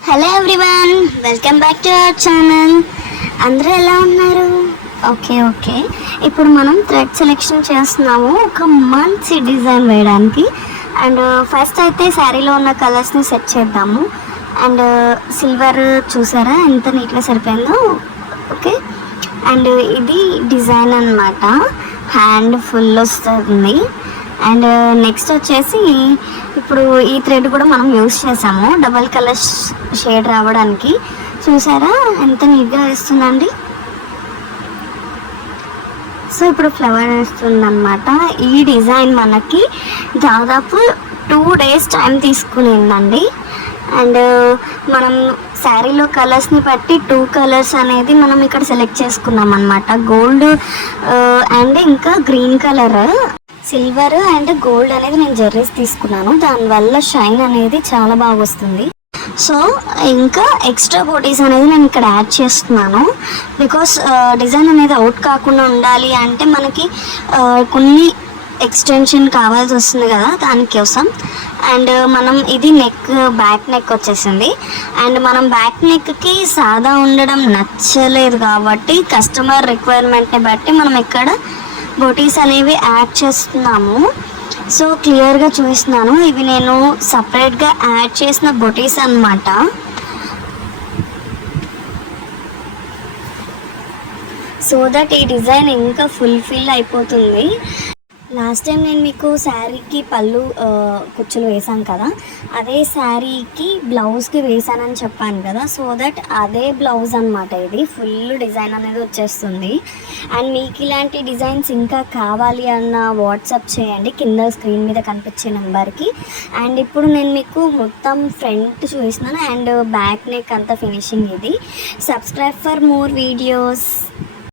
Hello everyone, welcome back to our channel. అందరూ ఎలా ఉన్నారు? ఓకే. ఇప్పుడు మనం థ్రెడ్ సెలెక్షన్ చేస్తున్నాము ఒక మంచి డిజైన్ వేయడానికి. అండ్ ఫస్ట్ అయితే శారీలో ఉన్న కలర్స్ని సెట్ చేద్దాము. అండ్ సిల్వర్ చూసారా ఎంత నీట్గా సరిపోయిందో. ఓకే, అండ్ ఇది డిజైన్ అన్నమాట. హ్యాండ్ ఫుల్ వస్తుంది. అండ్ నెక్స్ట్ వచ్చేసి ఇప్పుడు ఈ థ్రెడ్ కూడా మనం యూస్ చేసాము డబల్ కలర్ షేడ్ రావడానికి. చూసారా ఎంత నీట్గా వేస్తుందండి. సో ఇప్పుడు ఫ్లవర్ వేస్తుందన్నమాట. ఈ డిజైన్ మనకి దాదాపు 2 days టైం తీసుకునిందండి. అండ్ మనం శారీలో కలర్స్ని బట్టి 2 కలర్స్ అనేది మనం ఇక్కడ సెలెక్ట్ చేసుకున్నాం అన్నమాట. గోల్డ్ అండ్ ఇంకా green colour, silver and gold అనేది నేను జెర్రీస్ తీసుకున్నాను. దానివల్ల షైన్ అనేది చాలా బాగా వస్తుంది. సో ఇంకా ఎక్స్ట్రా బోటీస్ అనేది నేను ఇక్కడ యాడ్ చేస్తున్నాను. బికాస్ డిజైన్ అనేది అవుట్ కాకుండా ఉండాలి అంటే మనకి కొన్ని ఎక్స్టెన్షన్ కావాల్సి వస్తుంది కదా, దానికోసం. అండ్ మనం ఇది బ్యాక్ నెక్ వచ్చేసింది. అండ్ మనం బ్యాక్ నెక్కి సాదా ఉండడం నచ్చలేదు కాబట్టి కస్టమర్ రిక్వైర్మెంట్ని బట్టి మనం ఇక్కడ బొటీస్ అనేవి యాడ్ చేస్తున్నాము. సో క్లియర్గా చూపిస్తున్నాను. ఇవి నేను సపరేట్గా యాడ్ చేసిన బొటీస్ అన్నమాట. సో దట్ ఈ డిజైన్ ఇంకా ఫుల్ఫిల్ అయిపోతుంది. లాస్ట్ టైం నేను మీకు శారీకి పళ్ళు కుచ్చులు వేసాను కదా, అదే శారీకి బ్లౌజ్కి వేసానని చెప్పాను కదా. సో దట్ అదే బ్లౌజ్ అనమాట. ఇది ఫుల్ డిజైన్ అనేది వచ్చేస్తుంది. అండ్ మీకు ఇలాంటి డిజైన్స్ ఇంకా కావాలి అన్న వాట్సాప్ చేయండి కింద స్క్రీన్ మీద కనిపించే నెంబర్కి. అండ్ ఇప్పుడు నేను మీకు మొత్తం ఫ్రంట్ చూపిస్తున్నాను అండ్ బ్యాక్ నెక్ అంతా ఫినిషింగ్ ఇది. Subscribe for more videos.